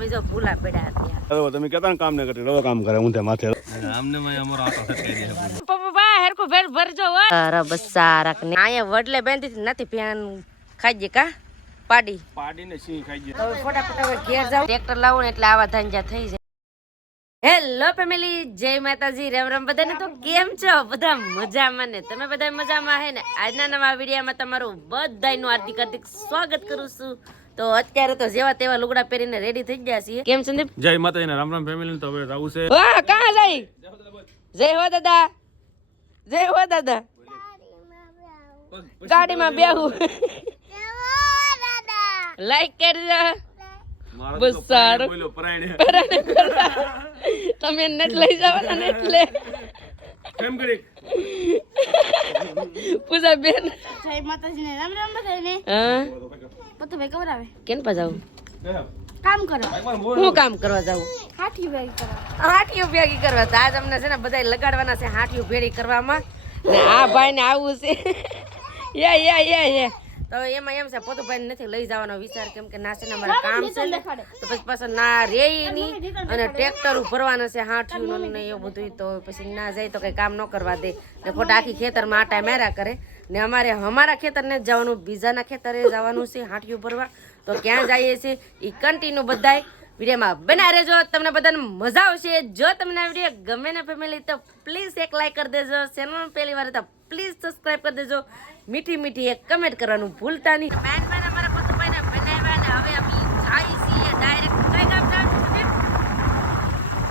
અમે જો ભૂલા પડ્યા અત્યારે. હવે તમે કેતા કામ ને કરી રવા કામ કરે ઊંધે માથે. આમને માં અમારો આટો સટકાઈ દે પપ્પા હરકો ભેર ભરજો હો. અરે બસારક ને. આયા વડલે બેંધી નથી પેન ખાઈ કા? પાડી. પાડીને સિંહ ખાઈ જાય હવે ફટાફટ હવે ઘેર જાવ ટ્રેક્ટર લાવો ને એટલે આવા ધાંજા થઈ જાય. હેલો ફેમિલી જય માતાજી રામ રામ. બધાને તો કેમ છો? બધા મજામાં ને? તમે બધા મજામાં હે ને? આજના નવા વિડીયોમાં તમારું બધાનું હાર્દિક હાર્દિક સ્વાગત કરું છું. તો અત્યારે તો જેવા તેવા લુગડા પહેરીને રેડી થઈ ગયા છીએ. કેમ સંદીપ? જય માતાજી રામ રામ ફેમિલી તો હવે આવું છે. વાહ કાં જાય જય હો દાદા. જય હો દાદા. ગાડીમાં બેહું. લાઈક કરજો બસ સારું. તમે નેટ લઈ જવાના ને એટલે. કેમ કરી. પૂજા બેન. જય માતાજીને રામ રામ બધાને હા. પતો ભાઈ આવે કેન પા જાવ કામ કરો. હું કામ કરવા જાવ હાથી ભેગી કરવા હાટીઓ ભેગી કરવા. તો આજ અમને છે ને બધા લગાડવાના છે હાઠીઓ ભેગી કરવામાં. ને આ ભાઈ ને આવું છે. યા યા યા યા. તો એમાં એમ છે પોતુભાઈ નથી લઈ જવાનો વિચાર કેમ કે ના છે ને અમારે કામ છે ને તો પછી પાછળ ના રે ની અને ટ્રેક્ટર ભરવાના છે હાઠિયું ને એવું બધું તો પછી ના જાય તો કઈ કામ ન કરવા દે. ને ખોટા આખી ખેતરમાં આટા મેરા કરે. ને અમારે અમારા ખેતરને જ જવાનું બીજાના ખેતરે જવાનું છે હાઠિયું ભરવા તો ક્યાં જઈએ છીએ? એ કન્ટિન્યુ બધાય વિડીયોમાં બના રહેજો. તમને બધાને મજા આવશે. જો તમને આ વીડિયો ગમે ને ફેમિલી તો પ્લીઝ એક લાઈક કરી દેજો. ચેનલ પહેલી વાર તો પ્લીઝ સબસ્ક્રાઈબ કરી દેજો. મીઠી મીઠી એક કમેન્ટ કરવાનું ભૂલતા નહીં. મેન મેન અમારા પતુભાઈને બનાવ્યા ને હવે અમે જાય છીએ ડાયરેક્ટ કઈ ગામ જવાનું છે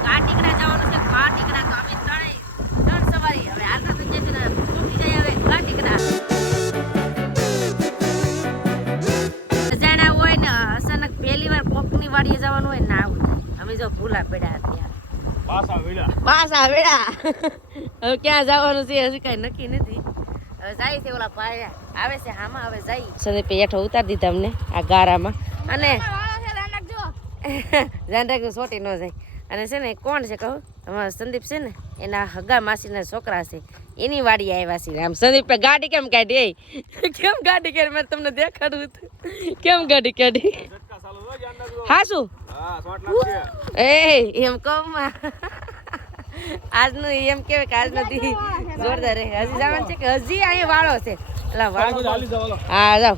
કાટીકડા જવાનું છે કાટીકડા તો અમે ત્રણેય ત્રણ સવારી હવે આગળ તો જશે ને છૂટી જાય હવે કાટીકડા જાણા હોય ને અચાનક પહેલી વાર કોકની વાડીએ જવાનું હોય ના આવું અમે જો ભૂલા પડ્યા અત્યારે. પાસા વેડા. પાસા વેડા. હવે ક્યાં જવાનું છે હજી કઈ નક્કી નથી. હવે જાય છે ઓલા ભાઈ આવે છે હામાં હવે જાય. સંદીપે હેઠો ઉતારી દીધા અમને આ ગારામાં. અને સોટી ન જાય. અને છે ને કોણ છે કહું? તમારા સંદીપ છે ને એના હગા માસીના છોકરા છે. એની વાડી આવ્યા છે આમ સંદીપ ગાડી કેમ કાઢી કેમ ગાડી કાઢી? મેં તમને દેખાડવું હતું. કેમ ગાડી કાઢી? હા શું? એ એમ કહું આજનું એમ કેવાય કે આજ નથી જોરદાર હજી જવાનું છે કે હજી અહીંયા વાળો છે. એટલે વાળો. હા જાઓ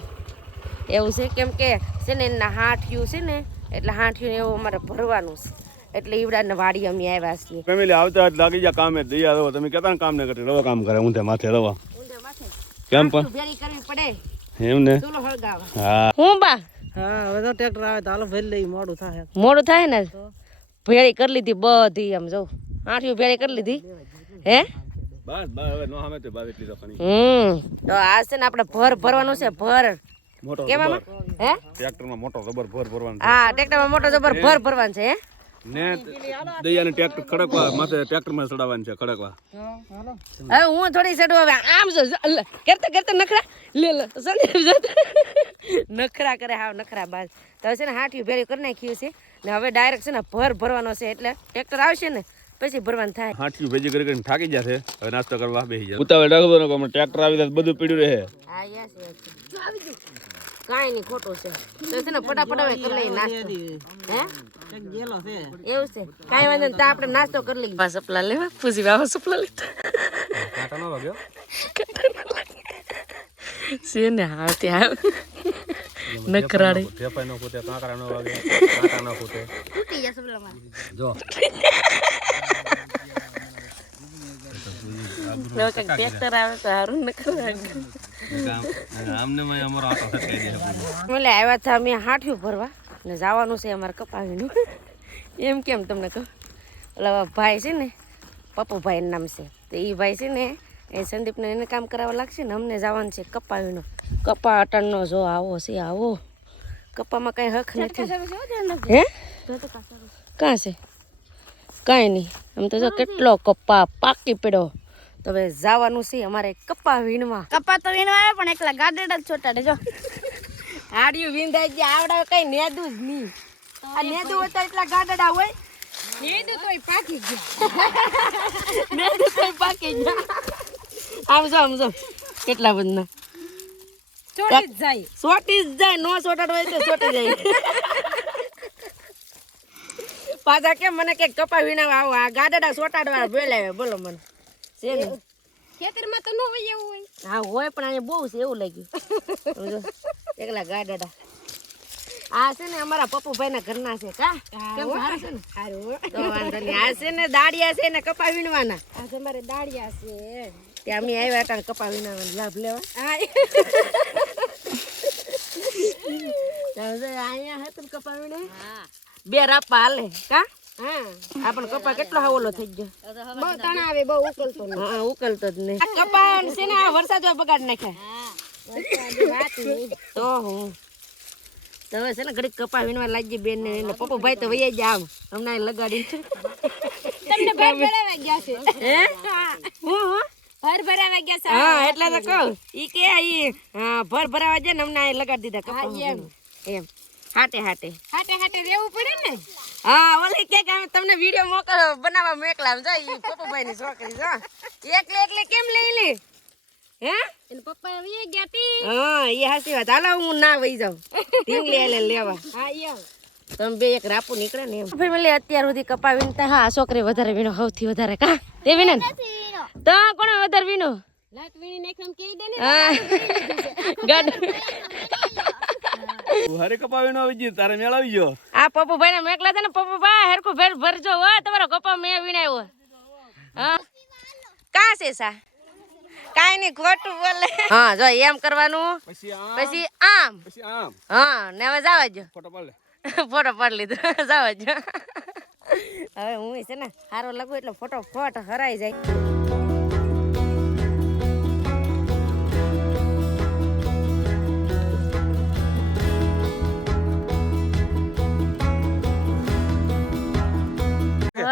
એવું છે કેમ કે છે ને એના હાંઠિયું છે ને એટલે હાંઠિયું એવું અમારે ભરવાનું છે. એટલે ઈવડાને વાડી અમે આવ્યા છીએ. ફેમિલી આવતા જ લાગી ગયા કામે દયા રહો તમે કેતા કામ ને કરી રવા કામ કરે ઊંધે માથે રવા. કેમ પણ? ભેરી કરવી પડે. એમ ને? ચૂલો હળગાવા. હા. હું બા? હા હવે તો ટ્રેક્ટર આવે તો હાલો ભરી લઈ મોડું થાય. મોડું થાય ને? ભેળી કરી લીધી બધી આમ જો. હાંઠિયું ભેળી કરી લીધી. હે? બસ બસ હવે નો હામે તે બાદ એટલી તો હમ. તો આ છે ને આપણે ભર ભરવાનું છે ભર. મોટો કેમ આમાં હે? ટ્રેક્ટરમાં મોટો રબર ભર ભરવાનો હા ટ્રેક્ટરમાં મોટો જબર ભર ભરવાનું છે હે? ને દયાને ટ્રેક્ટર ખડકવા માથે ટ્રેક્ટરમાં ચડાવવાનું છે ખડકવા. હવે હું થોડી સડું હવે આમ જો કરતા કરતા નખરા લે લે સંદીપ જો. નખરા કરે હાવ નખરા બાજ. તો છે ને હાઠિયું ભેરી કરી નાખ્યું છે. ને હવે ડાયરેક્ટ છે ને ભર ભરવાનો છે એટલે ટ્રેક્ટર આવશે ને પછી ભરવાનું થાય. હાંઠિયું ભેજી કરી કરીને થાકી જશે હવે નાસ્તો કરવા બેસી જાય ઉતાવળ રાખજો ને હમણાં ટ્રેક્ટર આવી જાય બધું પીડ્યું રહે. હા યસ યસ કાંઈ નહીં ખોટો છે. તો છે ને ફટાફટ હવે કરી લઈએ નાસ્તો. હે? ગેલો છે એવું છે. કાંઈ વાંધો નહીં તો આપણે નાસ્તો કરી લઈએ. બસ સપલા લેવા? પૂછી બાબા સપલા લેતા. કાંટા ન વાગ્યો છે ને હા ત્યાં નકરાડી થેપાઈ ન ખૂટે કાંકરા ન વાગે કાંટા ન ખૂટે. તૂટી જશે પેલા મારે જો. હવે કંઈક ટ્રેક્ટર આવે તો દે છે એટલે આવ્યા હતા અમે હાઠ્યું ભરવા. ને જવાનું છે અમારે કપાવીનું. એમ કેમ તમને કહું? એટલે ભાઈ છે ને પપ્પુભાઈ નામ છે. તો એ ભાઈ છે ને એ સંદીપને એને કામ કરાવવા લાગશે ને અમને જવાનું છે કપાવીનો. કપા અટણનો જો આવો છે આવો. કપામાં કાંઈ હક નથી. હે કાં છે? કાંઈ નહીં. આમ તો જો કેટલો કપા પાકી પડ્યો. તો હવે જવાનું છે અમારે કપા વીણવા. કપા તો વીણવા આવે પણ એકલા ગાડેડા જ છોટાડે જો. હાડિયું વીંધાઈ ગયા આવડા કઈ નેદું જ નહીં. આ નેદું હોય તો એટલા ગાડડા હોય. નેદું તો પાકી ગયા. નેદું તો પાકી ગયા. આમ જો આમ જો. કેટલા બધા ચોટી જ જાય. ચોટી જ જાય નો ચોટાડ હોય તો ચોટી જાય. પાછા કેમ મને કે કપા વીણાવા આવો આ ગાડાડા સોટાડવા બોલાવે બોલો મને. છે ને ખેતરમાં તો ન હોય એવું હોય. હા હોય પણ અહીંયા બહુ છે એવું લાગ્યું. એકલા ગાડાડા. આ છે ને અમારા પપ્પુભાઈ ના ઘરના છે કા? કેમ સારું છે ને? તો વાંધો નહીં. આ છે ને દાડિયા છે ને કપા વીણવાના. આ તમારે દાડિયા છે. ત્યાં અમે આવ્યા હતા કપા વીણવાનો લાભ લેવા. હા. અહીંયા હતું કપા વીણે? બે રાપા હાલે કા? આપણ કપા કેટલો હા થઈ ગયો. બહુ તણા આવે બહુ ઉકલતો હા ઉકલતો જ નહીં. કપા છે ને આ વરસાદ બગાડ નાખ્યા તો હું. તો હવે છે ને ઘડીક કપા વિનવા લાગી બેન ને પપ્પા ભાઈ તો વૈયા જ આમ. હમણાં લગાડી તમને ભર ભરાવા ગયા છે? હે? હું હું? ભર ભરાવા ગયા છે? હા એટલે તો કહું. ઈ કે ઈ ભર ભરાવા જાય ને હમણાં લગાડી દીધા કપા એમ. હાટે હાટે. હાટે હાટે રહેવું પડે ને? હા ઓલી કે કે અમે તમને વીડિયો મોકલો બનાવવા મોકલા જો ઈ પપ્પાભાઈ ની છોકરી જો. એકલે એકલે કેમ લઈ લે? હે? એને પપ્પા વી ગયા તી. હા એ હાસી વાત. હાલો હું ના વઈ જાઉં. ઢીંગલી લે લેવા. હા એમ તમે બે એક રાપુ નીકળે ને એમ. ફેમિલી અત્યાર સુધી કપા વીણતા હા છોકરી વધારે વીણો સૌથી વધારે. કા? તે વીણે. ને તો કોણ વધારે વીણો? લાત વીણી નાખમ કે દે ને ગડ તું કપા કપાવીનો આવી ગયો તારે મેળ આવી ગયો? આ પપ્પુભાઈ ને મેકલા છે ને પપ્પુભાઈ હરકું ભેર ભરજો હો તમારો કપા મેં વીણાયો હા. કા છે સા? કાઈ નહીં ખોટું બોલે. હા જો એમ કરવાનું. પછી આમ? પછી આમ. પછી આમ? હા ને હવે જાવ જો ફોટો પાડ લે. ફોટો પાડી લીધો. જાવ જો હવે હું છે ને સારો લાગુ એટલે ફોટો ફોટ હરાઈ જાય.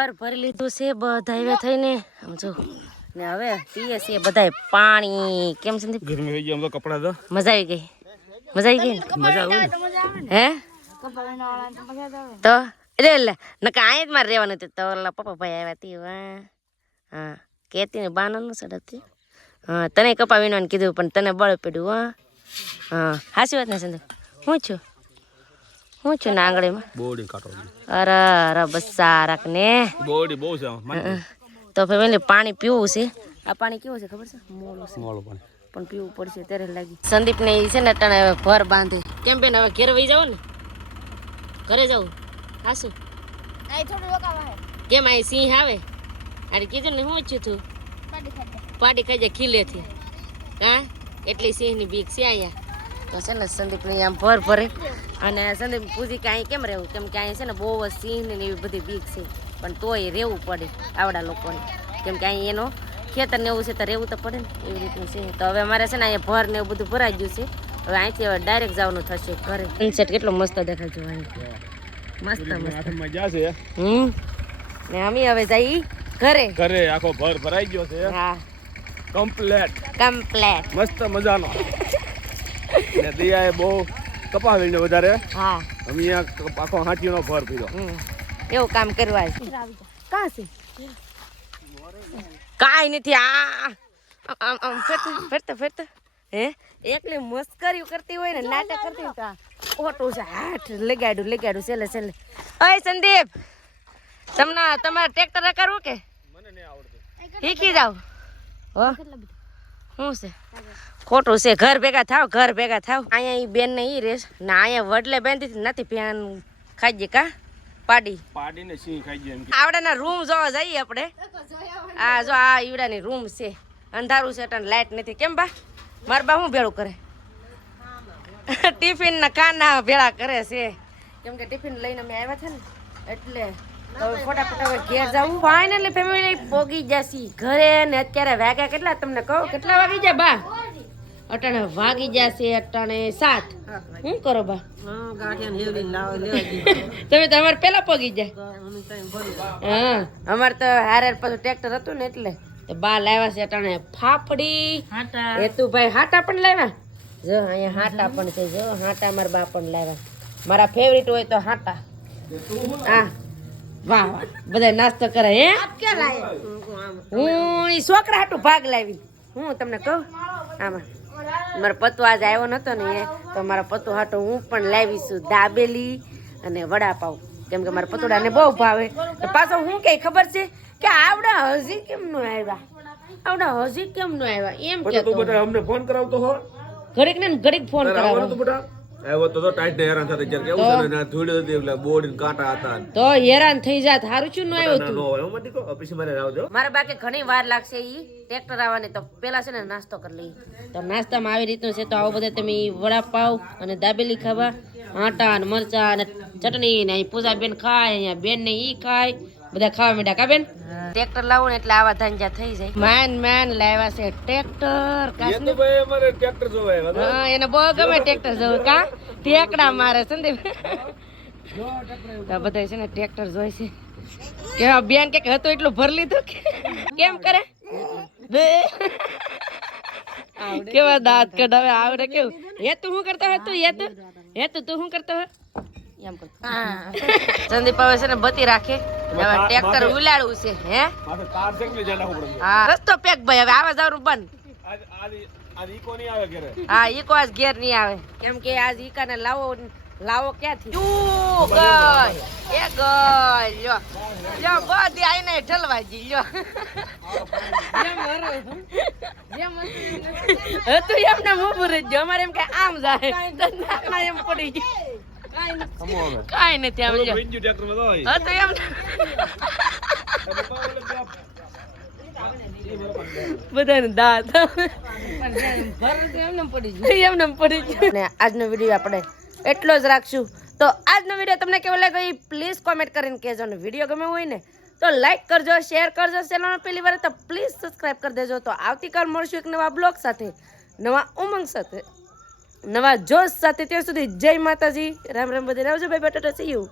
ઘર ભરી લીધું છે બધા હવે થઈને આમ જો. ને હવે પીએ છીએ બધાય પાણી. કેમ છે ગરમી થઈ ગઈ આમ તો કપડા તો. મજા આવી ગઈ? મજા આવી ગઈ મજા આવે ને હે તો મજા જ આવે તો એટલે એટલે નકા આય જ મારે રહેવાનું હતું તો ઓલા પપ્પા ભાઈ આવ્યા તી વાહ હા કેતી ને બાનો નું સડતી હા તને કપા વિનવાનું કીધું પણ તને બળ પડ્યું હા. હા સાચી વાત ને સંદીપ? હું છું? હું છું ને આંગળીમાં બોડી કાઢો અરે અરે બસારક ને. બોડી બહુ છે તો ફેમિલી પાણી પીવું છે? આ પાણી કેવું છે ખબર છે? મોળું છે. મોળું પણ. પણ પીવું પડશે ત્યારે લાગી. સંદીપ ને છે ને અટાણે હવે ભર બાંધે. કેમ બેન હવે ઘેર વહી જાવ ને? ઘરે જાવ હાસુ આય થોડું રોકાવા કેમ આય સિંહ આવે? અરે કીધું ને હું છું તું? પાડી ખાઈ જાય ખીલેથી. હા? એટલી સિંહની બીક છે અહીંયા. તો છે ને સંદીપ ને આમ ભર ભરે. અને સંદીપ પૂછી કે અહીં કેમ રહેવું? કેમ કે અહીં છે ને બહુ જ સિંહ ને એવી બધી બીક છે. પણ તોય રહેવું પડે આવડા લોકોને. કેમ કે અહીં એનો ખેતર ને એવું છે તો રહેવું તો પડે ને એવી રીતનું છે. તો હવે અમારે છે ને અહીંયા ભર ને એવું બધું ભરાઈ ગયું છે. હવે અહીંથી હવે ડાયરેક્ટ જવાનું થશે ઘરે. સનસેટ કેટલો મસ્ત દેખાય છે મસ્ત મસ્ત. મજા છે? હમ? ને અમે હવે જઈ ઘરે. ઘરે આખો ભર ભરાઈ ગયો છે. હા. કમ્પ્લેટ કમ્પ્લેટ મસ્ત મજાનો. ને દિયાએ બહુ કપાવીને વધારે. હા. અમે આખો હાથીનો ભર પીધો. હમ. એવું કામ કરવા છે. કા છે? કાંઈ નથી આ આમ આમ ફરતા ફરતા ફરતા. હે? એકલી મસ્કરી કરતી હોય ને નાટક કરતી હોય તો ઓટો છે હાથ લગાડ્યું લગાડ્યું છેલ્લે છેલ્લે. અય સંદીપ તમને તમારે ટ્રેક્ટર કરવું કે? શીખી જાઓ. હો. શું છે? ખોટું છે. ઘર ભેગા થાવ ઘર ભેગા થાવ. અહીંયા ઈ બેન ને ઈ રેસ. ના અહીંયા વડલે બાંધી નથી પેન ખાઈ કા? પાડી. પાડીને સિંહ ખાઈ ગયો એમ કે. રૂમ જોવા જઈએ આપણે. આ જો આ ઈવડાની રૂમ છે. અંધારું છે એટલે લાઈટ નથી. કેમ બા? મારા બા શું ભેળું કરે? ટિફિન ના કાના ભેળા કરે છે. કેમ કે ટિફિન લઈને અમે આવ્યા છે ને. એટલે હવે ફટાફટ હવે ઘેર જવું ફાઇનલી ફેમિલી પોગી જશી ઘરે ને અત્યારે વાગ્યા કેટલા તમને કહો? કેટલા વાગી જાય બા? અટાણે વાગી જશે અટાણે સાત. શું કરો બા? તમે તમારે પેલા પોગી જાય તો અમે ટાઈમ ભરી હા અમારે તો હારે પાછું ટ્રેક્ટર હતું ને એટલે. તો બા લાવ્યા છે અટાણે ફાફડી. હાટા. હેતુભાઈ હાટા પણ લાવ્યા. જો અહીંયા હાટા પણ છે જો હાટા મારા બા પણ લાવ્યા. મારા ફેવરિટ હોય તો હાટા. હા. વાહ વાહ. બધા નાસ્તો કરે હે? હું ઈ છોકરા હાટું ભાગ લાવી. હું તમને કહું? આમાં. મારો પતુ આજે આવ્યો નતો ને એ તો મારા પતુ હાટો હું પણ લાવી છું. દાબેલી અને વડાપાઉ. કેમ કે મારા પતોડાને બહુ ભાવે. તો પાછો હું કઈ ખબર છે કે આવડા હજી કેમ નો આવ્યા? આવડા હજી કેમ નો આવ્યા? એમ કે તું અમને ફોન કરાવતો હો. ઘડીક ને ઘડીક ફોન કરાવો બેટા આવ્યો તો હેરાન છે થઈ જાત. હારું પછી મારે બાકી ઘણી વાર લાગશે ઈ ટ્રેક્ટર આવવાની. તો પેલા છે ને નાસ્તો કરી લઈએ. તો નાસ્તામાં આવી રીતનું છે તો આવો બધા તમે વડાપાવ અને દાબેલી ખાવા આટા અને મરચા અને ચટણી ને અહીં પૂજા બેન ખાય અહીંયા બેન ને ઈ ખાય બધા ખાવા મીઠા કા બેન? ટ્રેક્ટર લાવો ને એટલે આવા ધાંજા થઈ જાય. માન માન લાવ્યા છે ટ્રેક્ટર અમારે હા એને બહુ ગમે ટ્રેક્ટર જોવું કા? ટેકડા મારે સંદીપ બધા છે ને ટ્રેક્ટર જોઈ છે. કેવા બેન કે હતું એટલું ભર લીધું કે? કેમ કરે. કેવા દાંત કઢાવે આવડે કેવું? એ તું શું કરતો હતો એ તું? એ તું તું શું કરતો હોય? એમ સંદીપ હવે છે ને બતી રાખે. હવે ટ્રેક્ટર ઉલાડવું છે હે? હા. રસ્તો પેક ભાઈ હવે આવા જવાનું બંધ. ઈકો હા ઈકો આજ ઘેર નહીં આવે. કેમ કે આજ ઈકાને લાવો લાવો ક્યાંથી? યુ ગઈ એ ગઈ લ્યો. લ્યો બધી આઈને ઠલવા જી લ્યો. હતું એમને મોબુર જ અમારે એમ કે આમ જાય. એમ પડી ગયું. કાંઈ નથી. આમ તો એમ બધાને દાંત. એમને પડી ગયું. ને આજનો વીડિયો આપણે એટલો જ રાખશું. તો આજનો વીડિયો તમને કેવો લાગ્યો એ પ્લીઝ કોમેન્ટ કરીને કહેજો. ને વીડિયો ગમે હોય ને તો લાઈક કરજો શેર કરજો ચેનલમાં પહેલી વાર તો પ્લીઝ સબસ્ક્રાઇબ કરી દેજો. તો આવતીકાલ મળશું એક નવા બ્લોગ સાથે નવા ઉમંગ સાથે. નવા જોશ સાથે ત્યાં સુધી જય માતાજી. રામ રામ બધે આવજો ભાઈ, બટાટા સી યુ